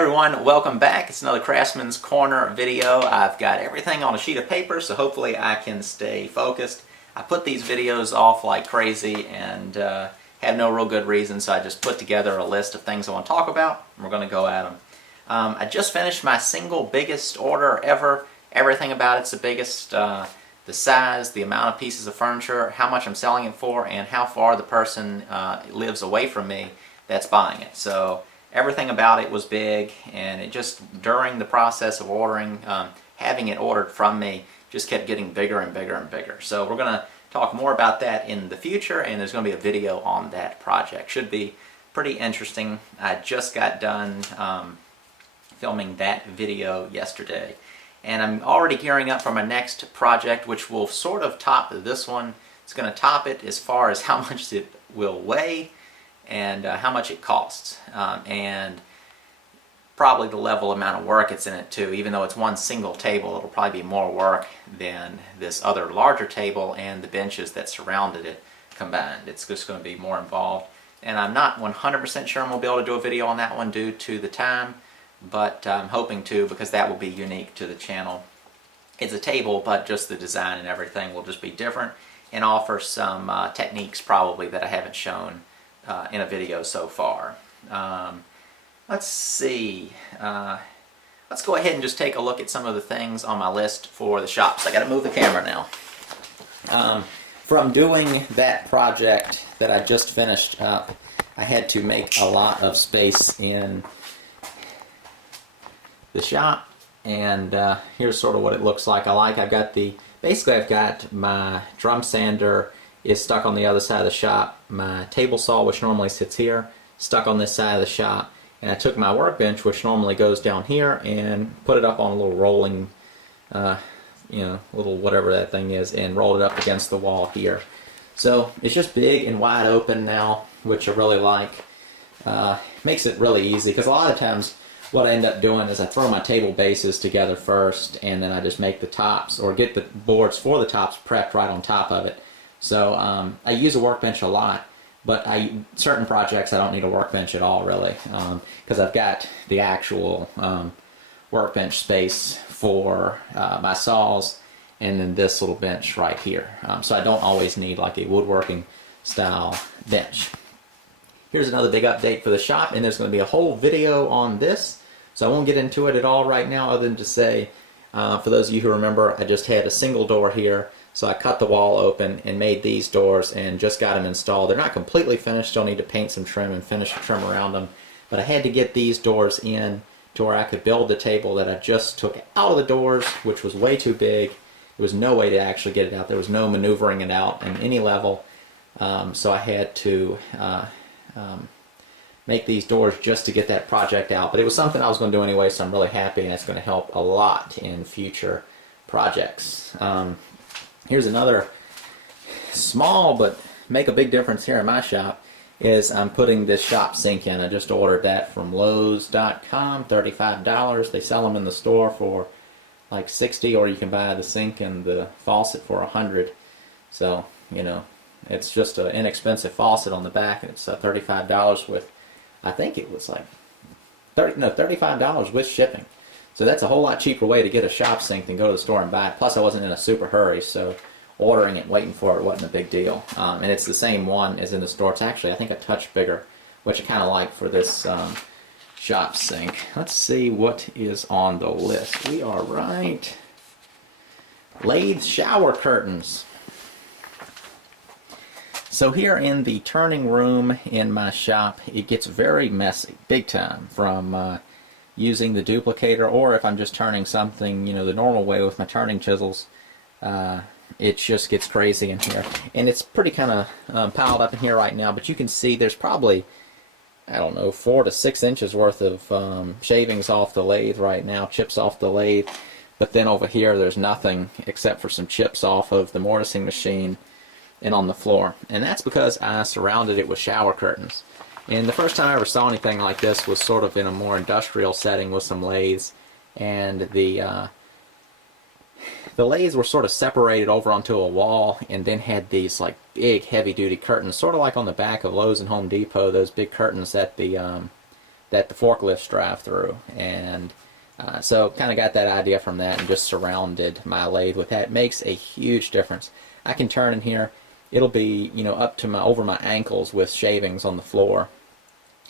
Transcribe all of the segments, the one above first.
Everyone, welcome back. It's another Craftsman's Corner video. I've got everything on a sheet of paper, so hopefully I can stay focused. I put these videos off like crazy and have no real good reason, so I just put together a list of things I want to talk about, and we're going to go at them. I just finished my single biggest order ever. Everything about it's the biggest, the size, the amount of pieces of furniture, how much I'm selling it for, and how far the person lives away from me that's buying it. So everything about it was big, and it just, during the process of ordering, having it ordered from me, just kept getting bigger and bigger and bigger. So we're going to talk more about that in the future, and there's going to be a video on that project. Should be pretty interesting. I just got done filming that video yesterday, and I'm already gearing up for my next project, which will sort of top this one. It's going to top it as far as how much it will weigh and how much it costs, and probably the level amount of work it's in it too. Even though it's one single table, it'll probably be more work than this other larger table and the benches that surrounded it combined. It's just going to be more involved, and I'm not 100% sure I'm going to be able to do a video on that one due to the time, but I'm hoping to, because that will be unique to the channel. It's a table, but just the design and everything will just be different and offer some techniques probably that I haven't shown in a video so far. Let's see. Let's go ahead and just take a look at some of the things on my list for the shops. I got to move the camera now. From doing that project that I just finished up, I had to make a lot of space in the shop, and here's sort of what it looks like. Basically I've got my drum sander is stuck on the other side of the shop. My table saw, which normally sits here, stuck on this side of the shop. And I took my workbench, which normally goes down here, and put it up on a little rolling, little whatever that thing is, and rolled it up against the wall here. So it's just big and wide open now, which I really like. Makes it really easy, because a lot of times what I end up doing is I throw my table bases together first, and then I just make the tops, or get the boards for the tops prepped right on top of it. So I use a workbench a lot, but certain projects I don't need a workbench at all, really, because I've got the actual workbench space for my saws, and then this little bench right here. So I don't always need like a woodworking style bench. Here's another big update for the shop, and there's going to be a whole video on this, so I won't get into it at all right now, other than to say, for those of you who remember, I just had a single door here. So I cut the wall open and made these doors and just got them installed. They're not completely finished, still need to paint some trim and finish the trim around them. But I had to get these doors in to where I could build the table that I just took out of the doors, which was way too big. There was no way to actually get it out. There was no maneuvering it out in any level. So I had to make these doors just to get that project out. But it was something I was going to do anyway, so I'm really happy, and it's going to help a lot in future projects. Here's another small but make a big difference here in my shop, is I'm putting this shop sink in. I just ordered that from Lowe's.com, $35. They sell them in the store for like $60, or you can buy the sink and the faucet for $100. So, it's just an inexpensive faucet on the back, and it's $35 with, I think it was like $35 with shipping. So that's a whole lot cheaper way to get a shop sink than go to the store and buy it. Plus I wasn't in a super hurry, so ordering it, waiting for it wasn't a big deal. And it's the same one as in the store. It's actually, I think, a touch bigger, which I kind of like for this shop sink. Let's see what is on the list. We are right. Lathe shower curtains. So here in the turning room in my shop, it gets very messy, big time, from using the duplicator, or if I'm just turning something, the normal way with my turning chisels. It just gets crazy in here. And it's pretty kind of piled up in here right now, but you can see there's probably, I don't know, 4 to 6 inches worth of shavings off the lathe right now, chips off the lathe. But then over here there's nothing except for some chips off of the mortising machine and on the floor. And that's because I surrounded it with shower curtains. And the first time I ever saw anything like this was sort of in a more industrial setting with some lathes, and the lathes were sort of separated over onto a wall, and then had these like big heavy-duty curtains, sort of like on the back of Lowe's and Home Depot, those big curtains that the that the forklifts drive through. And so kind of got that idea from that and just surrounded my lathe with that. It makes a huge difference. I can turn in here. It'll be, you know, up to over my ankles with shavings on the floor.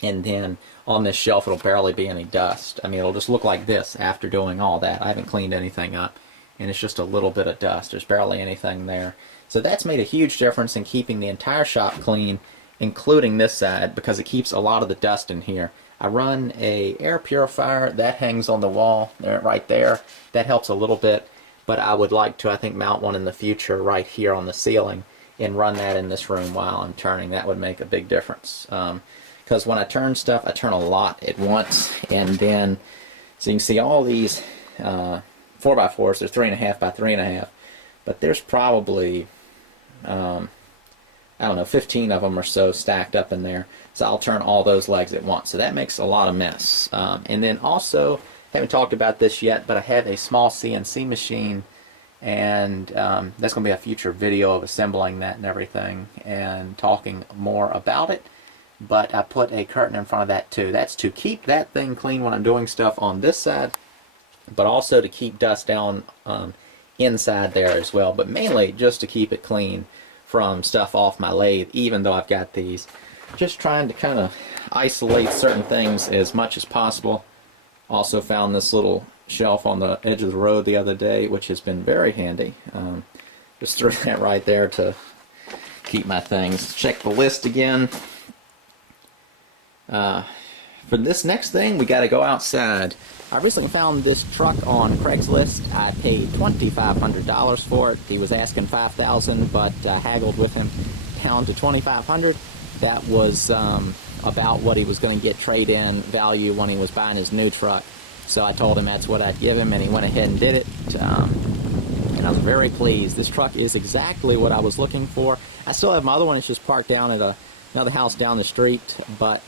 And then on this shelf it'll barely be any dust. I mean, it'll just look like this after doing all that. I haven't cleaned anything up, and it's just a little bit of dust. There's barely anything there. So that's made a huge difference in keeping the entire shop clean, including this side, because it keeps a lot of the dust in here. I run a air purifier that hangs on the wall there, right there. That helps a little bit, but I would like to, I think, mount one in the future right here on the ceiling and run that in this room while I'm turning. That would make a big difference. Because when I turn stuff, I turn a lot at once, and then, so you can see all these 4x4s, they're 3.5 by 3.5, but there's probably, I don't know, 15 of them or so stacked up in there, so I'll turn all those legs at once, so that makes a lot of mess. And then also, haven't talked about this yet, but I have a small CNC machine, and that's going to be a future video of assembling that and everything, and talking more about it. But I put a curtain in front of that too. That's to keep that thing clean when I'm doing stuff on this side, but also to keep dust down inside there as well, but mainly just to keep it clean from stuff off my lathe, even though I've got these. Just trying to kind of isolate certain things as much as possible. Also found this little shelf on the edge of the road the other day, which has been very handy. Just threw that right there to keep my things. Check the list again. For this next thing, we got to go outside. I recently found this truck on Craigslist. I paid $2,500 for it. He was asking $5,000, but I haggled with him down to $2,500. That was about what he was going to get trade-in value when he was buying his new truck. So I told him that's what I'd give him, and he went ahead and did it. And I was very pleased. This truck is exactly what I was looking for. I still have my other one. It's just parked down at another house down the street, but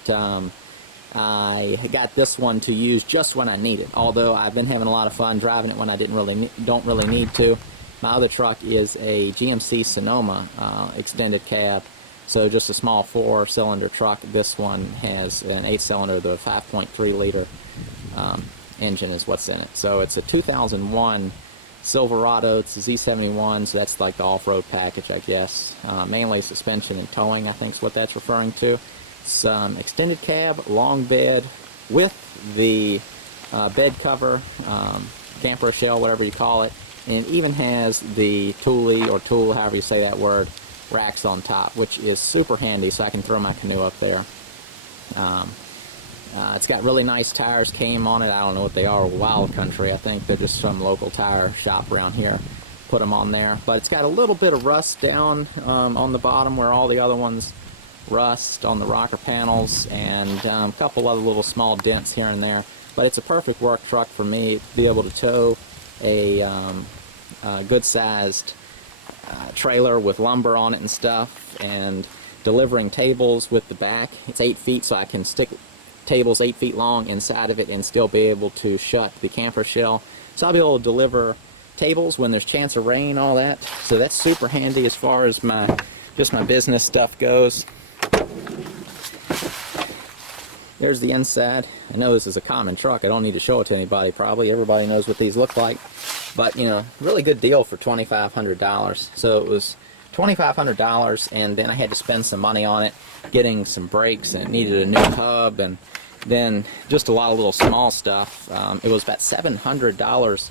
I got this one to use just when I need it. Although I've been having a lot of fun driving it when I don't really need to. My other truck is a GMC Sonoma extended cab, so just a small 4-cylinder truck. This one has an 8-cylinder, the 5.3 liter engine is what's in it. So it's a 2001 Silverado. It's a Z71, so that's like the off-road package, I guess. Mainly suspension and towing, I think is what that's referring to. It's extended cab, long bed, with the bed cover, camper shell, whatever you call it, and it even has the toolie, or tool, however you say that word, racks on top, which is super handy, so I can throw my canoe up there. It's got really nice tires, came on it. I don't know what they are, Wild Country. I think they're just some local tire shop around here. Put them on there. But it's got a little bit of rust down on the bottom where all the other ones rust on the rocker panels, and a couple other little small dents here and there. But it's a perfect work truck for me to be able to tow a good-sized trailer with lumber on it and stuff, and delivering tables with the back. It's 8 feet, so I can stick tables 8 feet long inside of it and still be able to shut the camper shell. So I'll be able to deliver tables when there's chance of rain, all that. So that's super handy as far as just my business stuff goes. There's the inside. I know this is a common truck. I don't need to show it to anybody probably. Everybody knows what these look like. But, you know, really good deal for $2,500. So it was $2,500, and then I had to spend some money on it, getting some brakes, and it needed a new hub, and then just a lot of little small stuff. It was about $700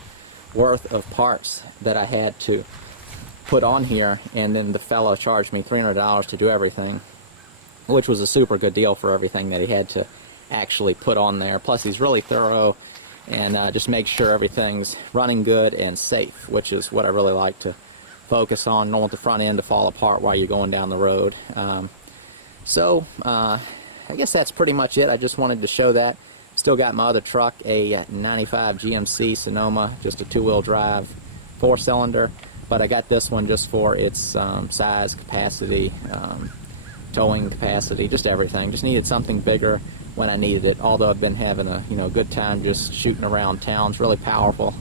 worth of parts that I had to put on here, and then the fellow charged me $300 to do everything, which was a super good deal for everything that he had to actually put on there. Plus he's really thorough and just makes sure everything's running good and safe, which is what I really like to focus on. Don't want the front end to fall apart while you're going down the road. So I guess that's pretty much it. I just wanted to show that. Still got my other truck, a 95 GMC Sonoma, just a 2-wheel drive, 4-cylinder, but I got this one just for its size, capacity, towing capacity, just everything. Just needed something bigger when I needed it. Although I've been having a good time just shooting around town. It's really powerful.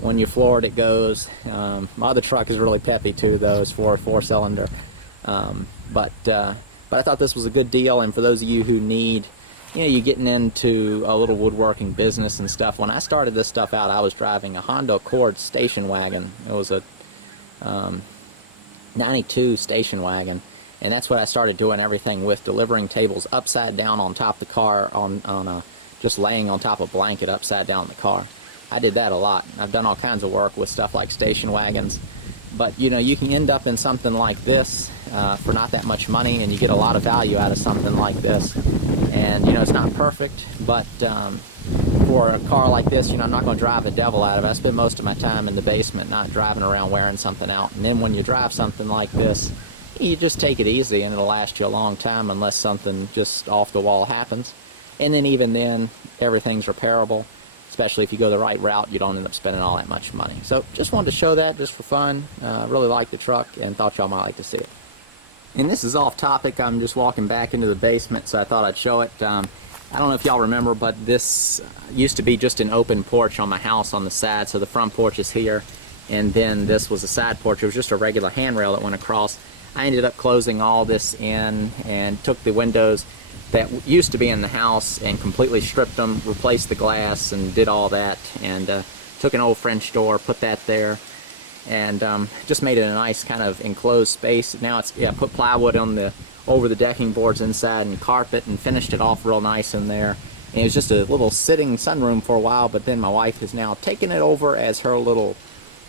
When you floor it, it goes. My other truck is really peppy too, though. It's for a 4-cylinder. But I thought this was a good deal, and for those of you who need you know, you're getting into a little woodworking business and stuff. When I started this stuff out, I was driving a Honda Accord station wagon. It was a 92 station wagon, and that's what I started doing everything with, delivering tables upside down on top of the car, just laying on top of a blanket upside down in the car. I did that a lot. I've done all kinds of work with stuff like station wagons, but you know, you can end up in something like this for not that much money, and you get a lot of value out of something like this. And you know, it's not perfect, but for a car like this, you know, I'm not going to drive the devil out of it. I spend most of my time in the basement, not driving around wearing something out. And then when you drive something like this, you just take it easy and it'll last you a long time unless something just off the wall happens. And then even then, everything's repairable, especially if you go the right route. You don't end up spending all that much money. So just wanted to show that just for fun. Really like the truck and thought y'all might like to see it. And this is off topic. I'm just walking back into the basement, so I thought I'd show it. I don't know if y'all remember, but this used to be just an open porch on my house on the side, so the front porch is here, and then this was a side porch. It was just a regular handrail that went across. I ended up closing all this in and took the windows that used to be in the house and completely stripped them, replaced the glass, and did all that, and took an old French door, put that there, and just made it a nice kind of enclosed space. Now it's, yeah, put plywood on over the decking boards inside and carpet, and finished it off real nice in there. And it was just a little sitting sunroom for a while, but then my wife has now taken it over as her little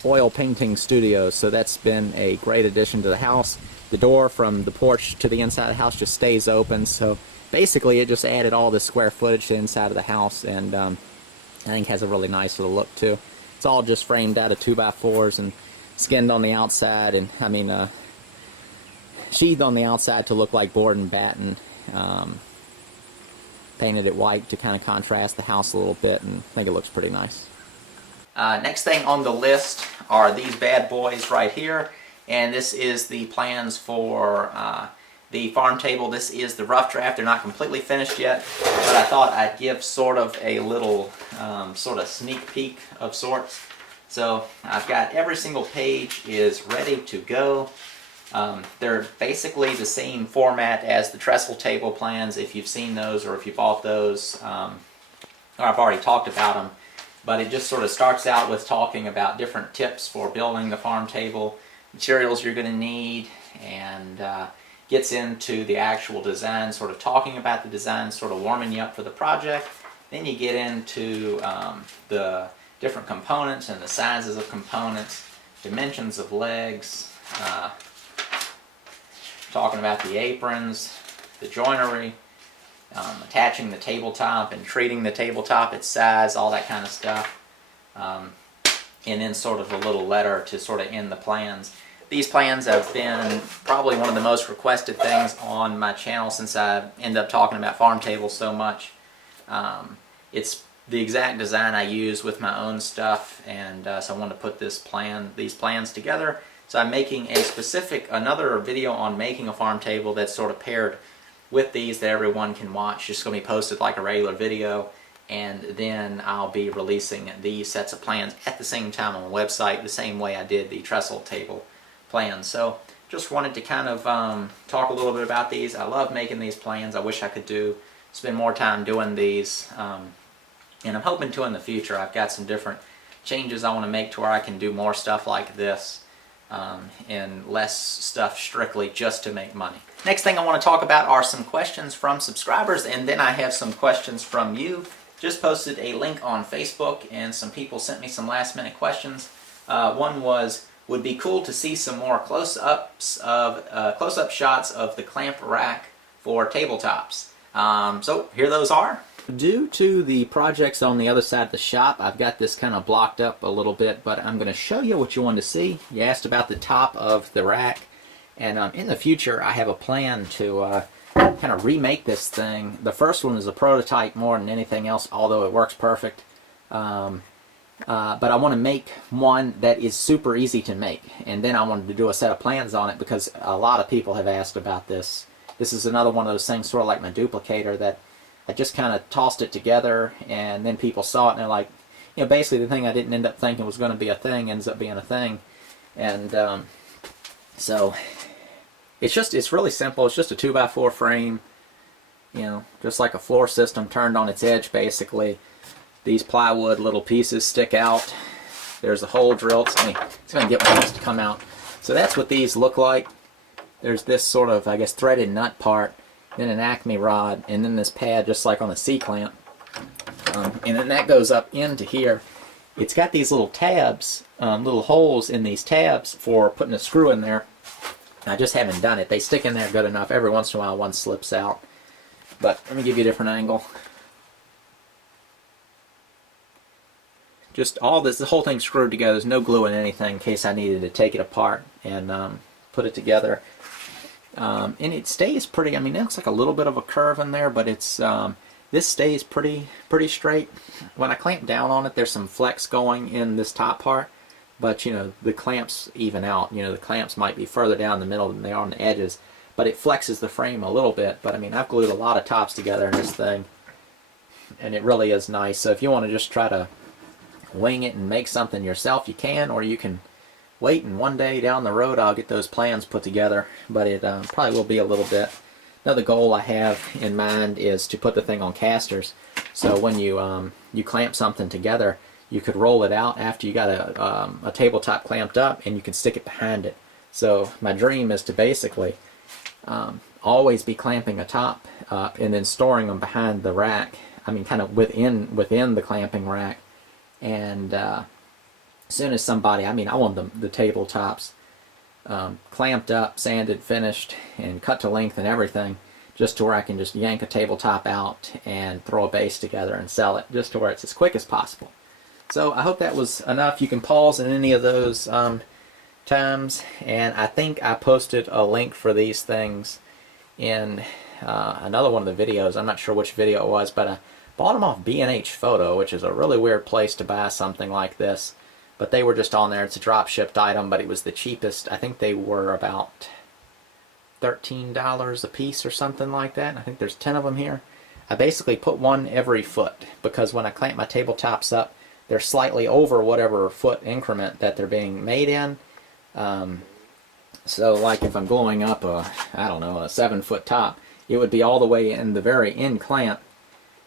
oil painting studio, so that's been a great addition to the house. The door from the porch to the inside of the house just stays open, so basically it just added all this square footage to the inside of the house, and I think has a really nice little look too. It's all just framed out of 2x4s and skinned on the outside, and I mean sheathed on the outside to look like board and batten. Painted it white to kind of contrast the house a little bit, and I think it looks pretty nice. Next thing on the list are these bad boys right here, and this is the plans for the farm table. This is the rough draft. They're not completely finished yet, but I thought I'd give sort of a little sort of sneak peek of sorts. So I've got every single page is ready to go. They're basically the same format as the trestle table plans, if you've seen those or if you bought those. Or I've already talked about them, but it just sort of starts out with talking about different tips for building the farm table, materials you're going to need, and gets into the actual design, sort of talking about the design, sort of warming you up for the project. Then you get into the different components and the sizes of components, dimensions of legs, talking about the aprons, the joinery, attaching the tabletop and treating the tabletop, its size, all that kind of stuff. And then sort of a little letter to sort of end the plans. These plans have been probably one of the most requested things on my channel since I ended up talking about farm tables so much. It's the exact design I use with my own stuff, and so I wanted to put these plans together. So I'm making another video on making a farm table that's sort of paired with these that everyone can watch. It's going to be posted like a regular video, and then I'll be releasing these sets of plans at the same time on the website, the same way I did the trestle table plans. So just wanted to kind of talk a little bit about these. I love making these plans. I wish I could spend more time doing these, and I'm hoping to in the future. I've got some different changes I want to make to where I can do more stuff like this, and less stuff strictly just to make money. Next thing I want to talk about are some questions from subscribers, and then I have some questions from you. Just posted a link on Facebook, and some people sent me some last minute questions. One was, would be cool to see some more close-up shots of the clamp rack for tabletops. So here those are. Due to the projects on the other side of the shop, I've got this kind of blocked up a little bit, but I'm going to show you what you wanted to see. You asked about the top of the rack, and in the future I have a plan to kind of remake this thing. The first one is a prototype more than anything else, although it works perfect. But I want to make one that is super easy to make, and then I wanted to do a set of plans on it because a lot of people have asked about this. This is another one of those things, sort of like my duplicator, that I just kind of tossed it together, and then people saw it and they're like, you know, basically the thing I didn't end up thinking was going to be a thing ends up being a thing. And so it's really simple. It's just a 2x4 frame, you know, just like a floor system turned on its edge basically. These plywood little pieces stick out. There's a hole drilled. It's going to get one of these to come out. So that's what these look like. There's this sort of, I guess, threaded nut part, then an Acme rod, and then this pad just like on a C-clamp. And then that goes up into here. It's got these little tabs, little holes in these tabs for putting a screw in there. I just haven't done it. They stick in there good enough. Every once in a while one slips out. But let me give you a different angle. Just all this, the whole thing's screwed together. There's no glue in anything in case I needed to take it apart and put it together. And it stays pretty, I mean, it looks like a little bit of a curve in there, but it's this stays pretty straight. When I clamp down on it, there's some flex going in this top part, but you know, the clamps even out. You know, the clamps might be further down the middle than they are on the edges, but it flexes the frame a little bit. But I mean, I've glued a lot of tops together in this thing, and it really is nice. So if you want to just try to wing it and make something yourself, you can, or you can wait and one day down the road I'll get those plans put together, but it probably will be a little bit. Another goal I have in mind is to put the thing on casters, so when you you clamp something together, you could roll it out after you got a tabletop clamped up, and you can stick it behind it. So my dream is to basically always be clamping a top up and then storing them behind the rack. I mean, kind of within the clamping rack. And as soon as somebody, I mean, I want the tabletops clamped up, sanded, finished, and cut to length and everything, just to where I can just yank a tabletop out and throw a base together and sell it, just to where it's as quick as possible. So I hope that was enough. You can pause in any of those times, and I think I posted a link for these things in another one of the videos. I'm not sure which video it was, but I bought them off B&H Photo, which is a really weird place to buy something like this. But they were just on there. It's a drop shipped item, but it was the cheapest. I think they were about $13 a piece or something like that. I think there's 10 of them here. I basically put one every foot, because when I clamp my tabletops up, they're slightly over whatever foot increment that they're being made in. So like if I'm gluing up I don't know, a 7-foot top, it would be all the way in the very end clamp,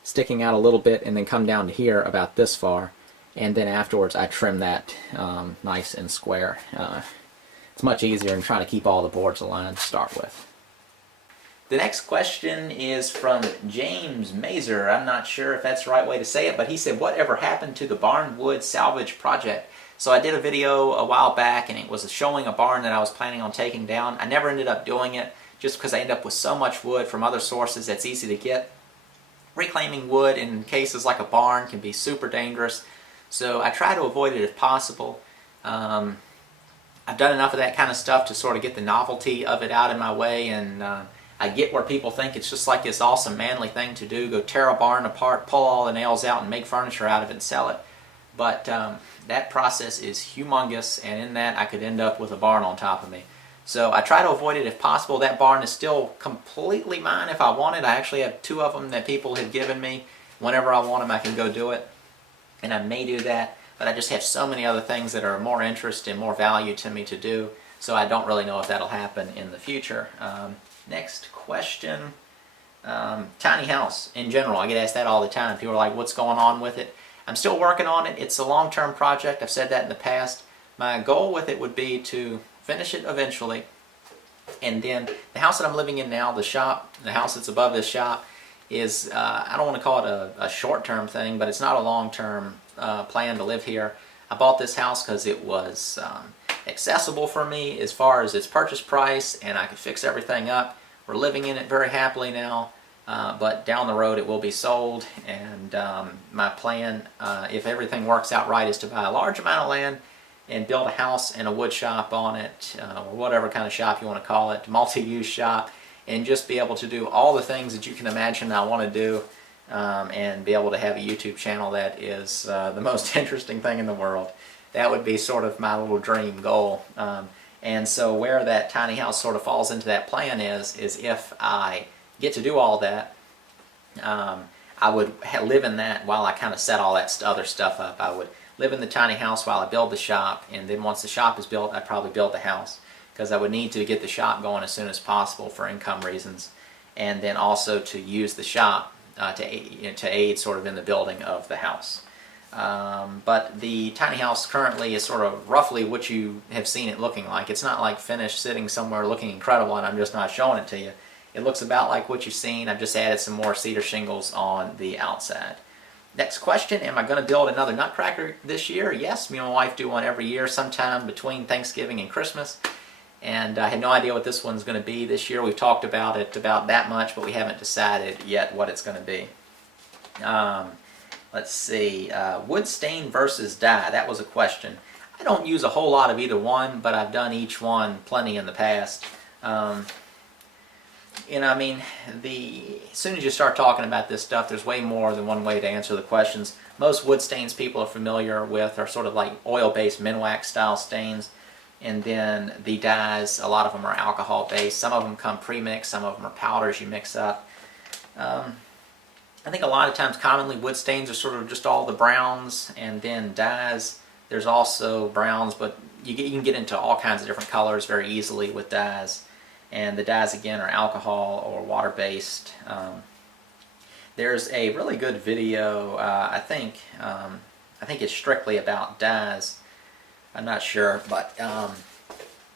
sticking out a little bit, and then come down to here about this far, and then afterwards I trim that nice and square. It's much easier than trying to keep all the boards aligned to start with. The next question is from James Mazer. I'm not sure if that's the right way to say it, but he said, whatever happened to the Barnwood Salvage project? So I did a video a while back, and it was showing a barn that I was planning on taking down. I never ended up doing it, just because I end up with so much wood from other sources that's easy to get. Reclaiming wood in cases like a barn can be super dangerous, so I try to avoid it if possible. I've done enough of that kind of stuff to sort of get the novelty of it out of my way, and I get where people think it's just like this awesome manly thing to do, go tear a barn apart, pull all the nails out, and make furniture out of it and sell it. But that process is humongous, and in that I could end up with a barn on top of me. So I try to avoid it if possible. That barn is still completely mine if I want it. I actually have 2 of them that people have given me. Whenever I want them, I can go do it. And I may do that, but I just have so many other things that are more interest and more value to me to do, so I don't really know if that'll happen in the future. Next question. Tiny house in general. I get asked that all the time. People are like, what's going on with it? I'm still working on it. It's a long-term project. I've said that in the past. My goal with it would be to finish it eventually, and then the house that I'm living in now, the shop, the house that's above this shop, is, I don't want to call it a short-term thing, but it's not a long-term plan to live here. I bought this house because it was accessible for me as far as its purchase price, and I could fix everything up. We're living in it very happily now, but down the road it will be sold, and my plan, if everything works out right, is to buy a large amount of land and build a house and a wood shop on it, or whatever kind of shop you want to call it, multi-use shop, and just be able to do all the things that you can imagine I want to do, and be able to have a YouTube channel that is the most interesting thing in the world. That would be sort of my little dream goal. And so where that tiny house sort of falls into that plan is if I get to do all that, I would live in that while I kind of set all that other stuff up. I would live in the tiny house while I build the shop, and then once the shop is built, I'd probably build the house, because I would need to get the shop going as soon as possible for income reasons. and then also to use the shop to aid sort of in the building of the house. But the tiny house currently is sort of roughly what you have seen it looking like. It's not like finished sitting somewhere looking incredible and I'm just not showing it to you. It looks about like what you've seen. I've just added some more cedar shingles on the outside. Next question, am I going to build another nutcracker this year? Yes, me and my wife do one every year sometime between Thanksgiving and Christmas. And I had no idea what this one's going to be this year. We've talked about it about that much, but we haven't decided yet what it's going to be. Let's see, wood stain versus dye, that was a question. I don't use a whole lot of either one, but I've done each one plenty in the past. You know, I mean, as soon as you start talking about this stuff, there's way more than one way to answer the questions. Most wood stains people are familiar with are sort of like oil-based Minwax style stains. And then the dyes, a lot of them are alcohol-based. Some of them come pre-mixed, some of them are powders you mix up. I think a lot of times commonly wood stains are sort of just all the browns, and then dyes, there's also browns, but you can get into all kinds of different colors very easily with dyes. And the dyes again are alcohol or water-based. There's a really good video, I think it's strictly about dyes. I'm not sure, but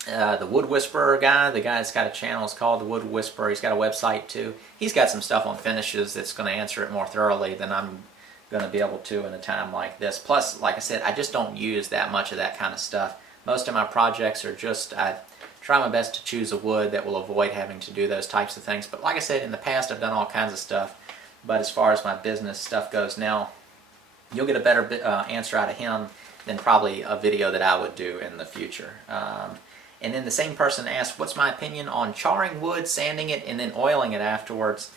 the Wood Whisperer guy, the guy that's got a channel is called the Wood Whisperer. He's got a website too. He's got some stuff on finishes that's going to answer it more thoroughly than I'm going to be able to in a time like this. Plus, like I said, I just don't use that much of that kind of stuff. Most of my projects are just, I try my best to choose a wood that will avoid having to do those types of things. But like I said, in the past I've done all kinds of stuff. But as far as my business stuff goes now, you'll get a better answer out of him than probably a video that I would do in the future. And then the same person asked, what's my opinion on charring wood, sanding it, and then oiling it afterwards?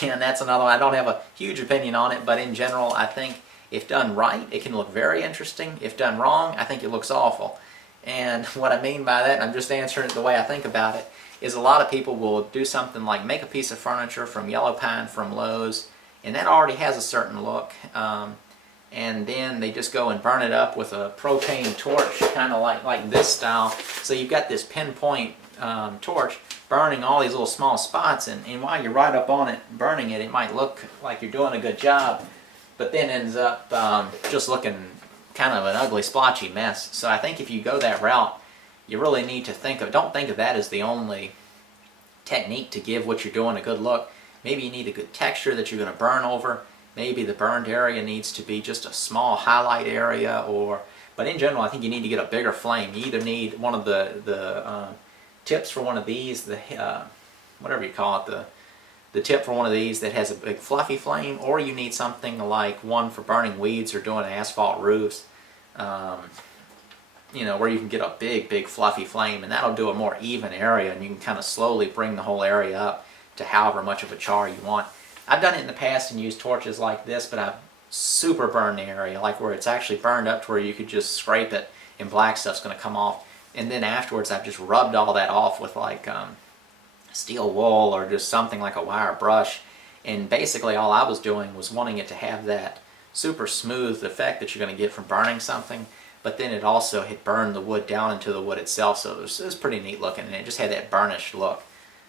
And that's another one. I don't have a huge opinion on it, but in general, I think if done right, it can look very interesting. If done wrong, I think it looks awful. And what I mean by that, and I'm just answering it the way I think about it, is a lot of people will do something like make a piece of furniture from yellow pine from Lowe's, and that already has a certain look. And then they just go and burn it up with a propane torch, kind of like this style. So you've got this pinpoint torch burning all these little small spots, and while you're right up on it burning it, it might look like you're doing a good job, but then ends up just looking kind of an ugly splotchy mess. So I think if you go that route, you really need to don't think of that as the only technique to give what you're doing a good look. Maybe you need a good texture that you're going to burn over. Maybe the burned area needs to be just a small highlight area, but in general I think you need to get a bigger flame. You either need one of the tips for one of these, whatever you call it, the tip for one of these that has a big fluffy flame, or you need something like one for burning weeds or doing asphalt roofs, you know, where you can get a big fluffy flame, and that'll do a more even area, and you can kind of slowly bring the whole area up to however much of a char you want. I've done it in the past and used torches like this, but I've super burned the area, like where it's actually burned up to where you could just scrape it and black stuff's going to come off. And then afterwards I've just rubbed all that off with like steel wool or just something like a wire brush. And basically all I was doing was wanting it to have that super smooth effect that you're going to get from burning something, but then it also had burned the wood down into the wood itself, so it was pretty neat looking, and it just had that burnished look.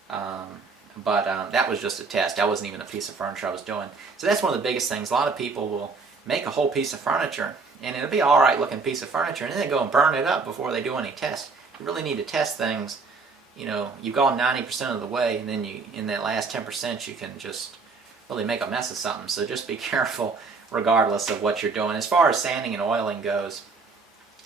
But that was just a test. That wasn't even a piece of furniture I was doing. So that's one of the biggest things. A lot of people will make a whole piece of furniture, and it'll be an alright looking piece of furniture, and then they go and burn it up before they do any tests. You really need to test things. You know, you've gone 90% of the way, and then in that last 10% you can just really make a mess of something. So just be careful regardless of what you're doing. As far as sanding and oiling goes,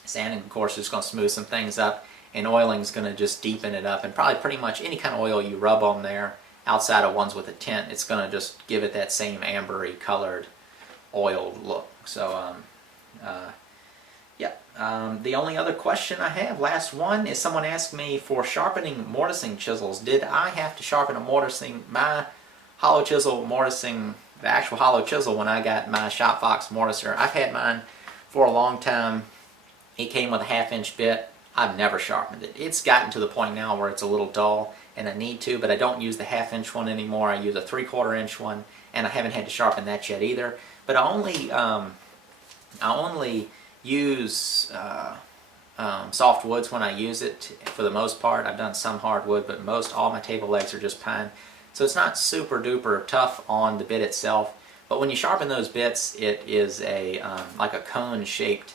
sanding of course is going to smooth some things up, and oiling is going to just deepen it up. And probably pretty much any kind of oil you rub on there, outside of ones with a tint, it's going to just give it that same ambery colored oiled look. So yeah. The only other question I have, last one, is someone asked me for sharpening mortising chisels. Did I have to sharpen my hollow chisel mortising, the actual hollow chisel, when I got my Shopfox Mortiser? I've had mine for a long time. It came with a 1/2-inch bit. I've never sharpened it. It's gotten to the point now where it's a little dull, and I need to, but I don't use the 1/2-inch one anymore. I use a 3/4-inch one, and I haven't had to sharpen that yet either. But I only use soft woods when I use it for the most part. I've done some hardwood, but all my table legs are just pine. So it's not super duper tough on the bit itself, but when you sharpen those bits, it is a like a cone shaped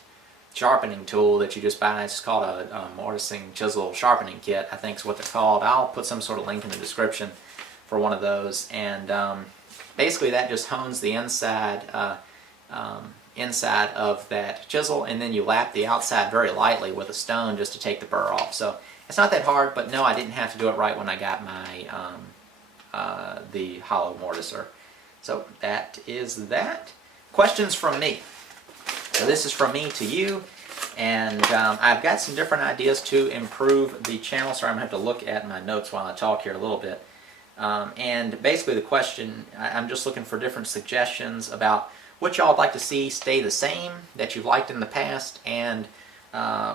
sharpening tool that you just buy. It's called a mortising chisel sharpening kit, I think is what they're called. I'll put some sort of link in the description for one of those, and basically that just hones the inside inside of that chisel, and then you lap the outside very lightly with a stone just to take the burr off. So it's not that hard, but no, I didn't have to do it right when I got my the hollow mortiser. So that is that. Questions from me. So this is from me to you, and I've got some different ideas to improve the channel. Sorry, I'm going to have to look at my notes while I talk here a little bit. And basically the question, I'm just looking for different suggestions about what y'all would like to see stay the same that you've liked in the past, and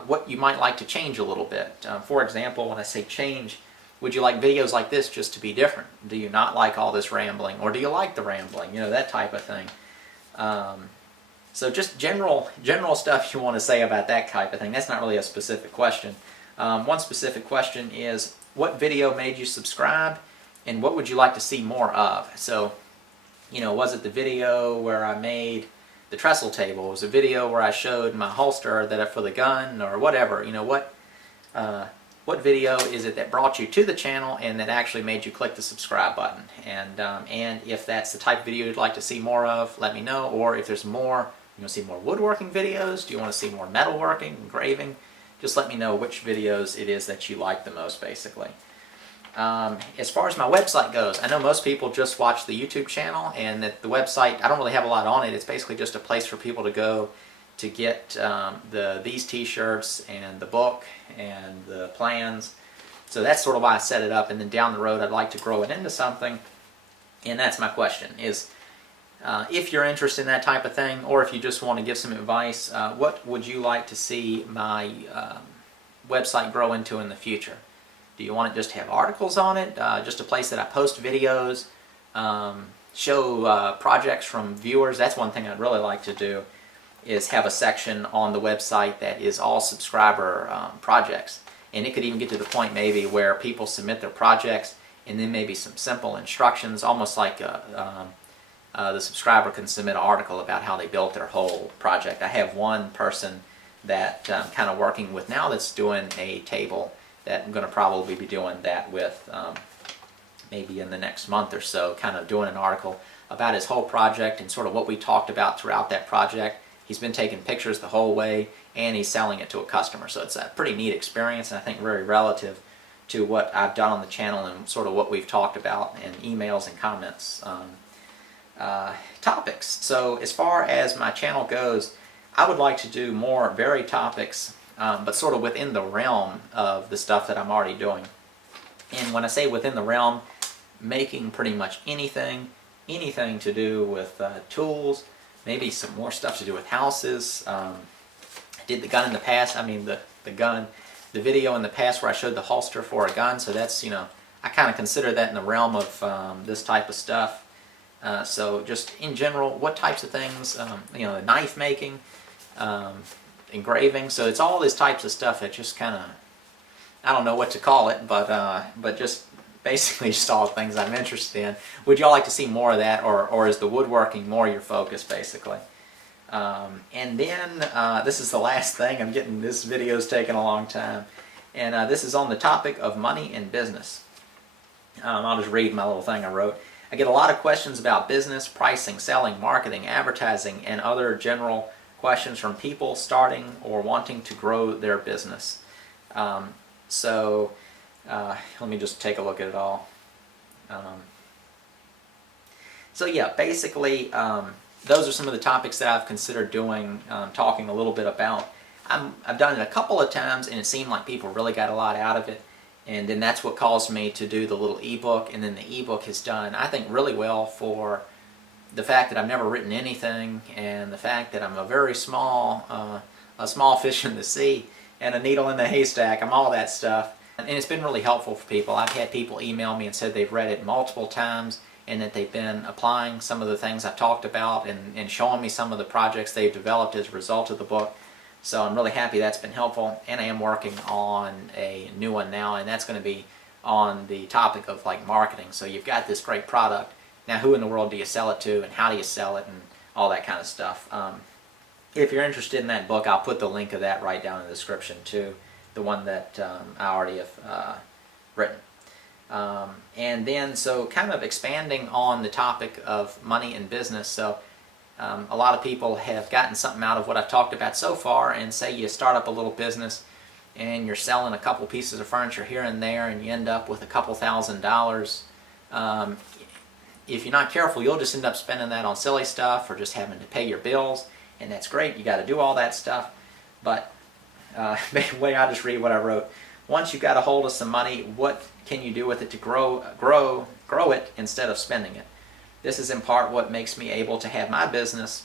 what you might like to change a little bit. For example, when I say change, would you like videos like this just to be different? Do you not like all this rambling, or do you like the rambling? You know, that type of thing. So just general stuff you want to say about that type of thing. That's not really a specific question. One specific question is, what video made you subscribe, and what would you like to see more of? So, you know, was it the video where I made the trestle table? Was it a video where I showed my holster for the gun, or whatever? You know, what video is it that brought you to the channel and that actually made you click the subscribe button? And if that's the type of video you'd like to see more of, let me know. Or if there's more, you want to see more woodworking videos? Do you want to see more metalworking, engraving? Just let me know which videos it is that you like the most, basically. As far as my website goes, I know most people just watch the YouTube channel, and that the website, I don't really have a lot on it. It's basically just a place for people to go to get these t-shirts and the book and the plans. So that's sort of why I set it up, and then down the road I'd like to grow it into something. And that's my question, is if you're interested in that type of thing, or if you just want to give some advice, what would you like to see my website grow into in the future? Do you want it just to have articles on it, just a place that I post videos, show projects from viewers? That's one thing I'd really like to do, is have a section on the website that is all subscriber projects. And it could even get to the point maybe where people submit their projects, and then maybe some simple instructions, almost like the subscriber can submit an article about how they built their whole project. I have one person that I'm kind of working with now that's doing a table that I'm going to probably be doing that with maybe in the next month or so, kind of doing an article about his whole project and sort of what we talked about throughout that project. He's been taking pictures the whole way, and he's selling it to a customer. So it's a pretty neat experience, and I think very relative to what I've done on the channel and sort of what we've talked about in emails and comments topics. So as far as my channel goes, I would like to do more varied topics, but sort of within the realm of the stuff that I'm already doing. And when I say within the realm, making pretty much anything to do with tools, maybe some more stuff to do with houses. I did the gun in the past, I mean the video in the past where I showed the holster for a gun, so that's, you know, I kind of consider that in the realm of this type of stuff. So just in general, what types of things, you know, knife making, engraving, so it's all these types of stuff that just kind of, I don't know what to call it, but just basically just all the things I'm interested in. Would y'all like to see more of that, or is the woodworking more your focus, basically? And then this is the last thing. This video's taking a long time, and this is on the topic of money and business. I'll just read my little thing I wrote. I get a lot of questions about business, pricing, selling, marketing, advertising, and other general questions from people starting or wanting to grow their business. Let me just take a look at it all. So yeah, basically those are some of the topics that I've considered doing, talking a little bit about. I've done it a couple of times, and it seemed like people really got a lot out of it. And then that's what caused me to do the little ebook, and then the ebook has done, I think, really well for the fact that I've never written anything, and the fact that I'm a very small fish in the sea, and a needle in the haystack. I'm all that stuff. And it's been really helpful for people. I've had people email me and said they've read it multiple times, and that they've been applying some of the things I've talked about, and showing me some of the projects they've developed as a result of the book. So I'm really happy that's been helpful, and I am working on a new one now, and that's going to be on the topic of like marketing. So you've got this great product. Now who in the world do you sell it to, and how do you sell it, and all that kind of stuff. If you're interested in that book, I'll put the link of that right down in the description too, the one that I already have written. And then, so kind of expanding on the topic of money and business. So a lot of people have gotten something out of what I've talked about so far, and say you start up a little business and you're selling a couple pieces of furniture here and there, and you end up with a couple $1,000s. If you're not careful, you'll just end up spending that on silly stuff or just having to pay your bills, and that's great. You got to do all that stuff, but the way I just read what I wrote. Once you've got a hold of some money, what can you do with it to grow it instead of spending it? This is in part what makes me able to have my business,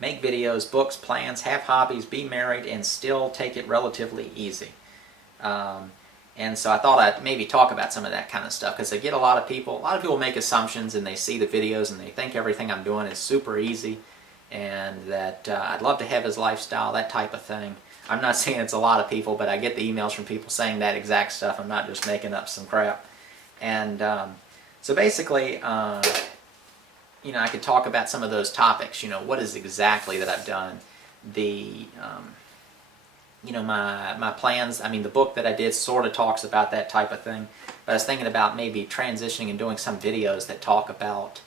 make videos, books, plans, have hobbies, be married, and still take it relatively easy. And so I thought I'd maybe talk about some of that kind of stuff, because I get a lot of people make assumptions, and they see the videos and they think everything I'm doing is super easy, and that I'd love to have his lifestyle, that type of thing. I'm not saying it's a lot of people, but I get the emails from people saying that exact stuff. I'm not just making up some crap. And so basically, you know, I could talk about some of those topics. You know, what is exactly that I've done? You know, my plans. I mean, the book that I did sort of talks about that type of thing. But I was thinking about maybe transitioning and doing some videos that talk about,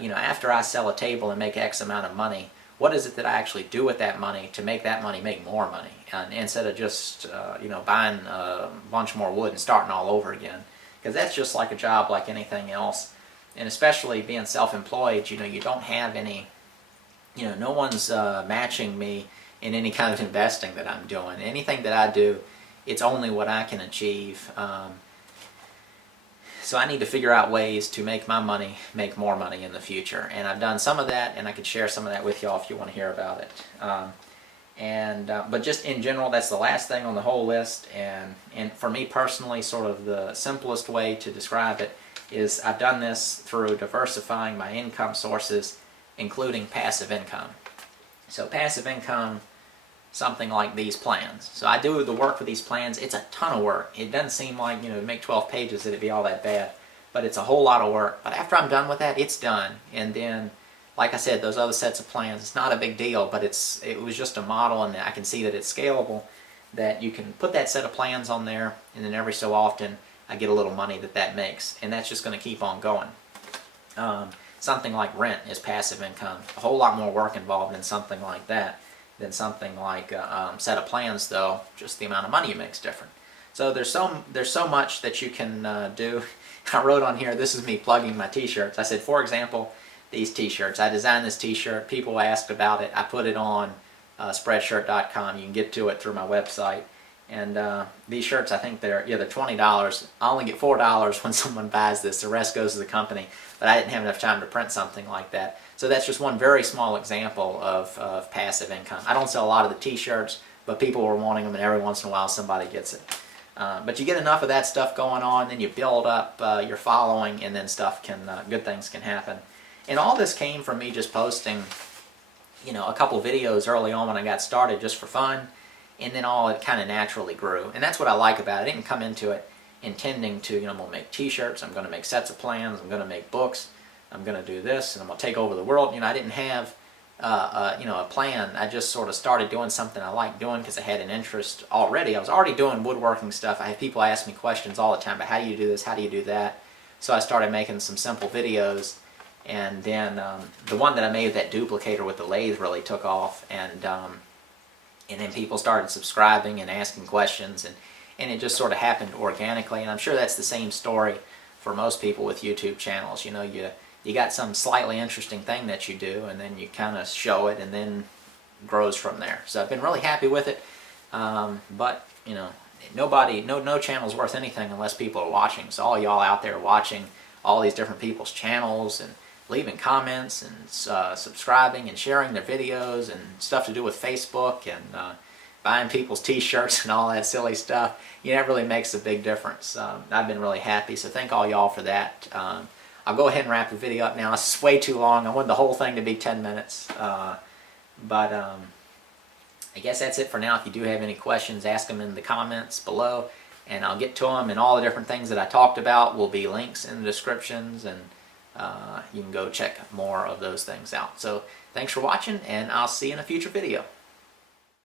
you know, after I sell a table and make X amount of money, what is it that I actually do with that money to make that money make more money? And instead of just, you know, buying a bunch more wood and starting all over again. Because that's just like a job like anything else. And especially being self-employed, you know, you don't have any, you know, no one's matching me in any kind of investing that I'm doing. Anything that I do, it's only what I can achieve. So I need to figure out ways to make my money make more money in the future. And I've done some of that, and I could share some of that with y'all if you want to hear about it. But just in general, that's the last thing on the whole list. And for me personally, sort of the simplest way to describe it is I've done this through diversifying my income sources, including passive income. So passive income, something like these plans. So I do the work for these plans. It's a ton of work. It doesn't seem like, you know, to make 12 pages it'd be all that bad, but it's a whole lot of work. But after I'm done with that, it's done. And then, like I said, those other sets of plans, it's not a big deal, but it was just a model, and I can see that it's scalable, that you can put that set of plans on there, and then every so often I get a little money that makes, and that's just going to keep on going. Something like rent is passive income. A whole lot more work involved in something like that than something like a set of plans, though. Just the amount of money you make is different. So there's so much that you can do. I wrote on here, this is me plugging my t-shirts. I said, for example, these t-shirts. I designed this t-shirt. People asked about it. I put it on spreadshirt.com. You can get to it through my website. And these shirts, I think they're $20. I only get $4 when someone buys this. The rest goes to the company. But I didn't have enough time to print something like that. So that's just one very small example of passive income. I don't sell a lot of the t-shirts, but people were wanting them, and every once in a while somebody gets it. But you get enough of that stuff going on, then you build up your following, and then good things can happen. And all this came from me just posting, you know, a couple videos early on when I got started just for fun, and then it kind of naturally grew. And that's what I like about it. I didn't come into it intending to, you know, I'm going to make t-shirts, I'm going to make sets of plans, I'm going to make books, I'm going to do this, and I'm going to take over the world. You know, I didn't have, you know, a plan. I just sort of started doing something I liked doing because I had an interest already. I was already doing woodworking stuff. I had people ask me questions all the time about how do you do this, how do you do that. So I started making some simple videos, and then the one that I made, that duplicator with the lathe, really took off, and then people started subscribing and asking questions, and it just sort of happened organically. And I'm sure that's the same story for most people with YouTube channels. You know, you got some slightly interesting thing that you do, and then you kind of show it, and then it grows from there. So I've been really happy with it. But you know, no channel's worth anything unless people are watching. So all y'all out there watching all these different people's channels and leaving comments and subscribing and sharing their videos and stuff to do with Facebook and buying people's t-shirts and all that silly stuff, you know, it really makes a big difference. I've been really happy, so thank all y'all for that. I'll go ahead and wrap the video up now. It's way too long. I wanted the whole thing to be 10 minutes. But I guess that's it for now. If you do have any questions, ask them in the comments below. and I'll get to them, and all the different things that I talked about will be links in the descriptions, and you can go check more of those things out. So thanks for watching, and I'll see you in a future video.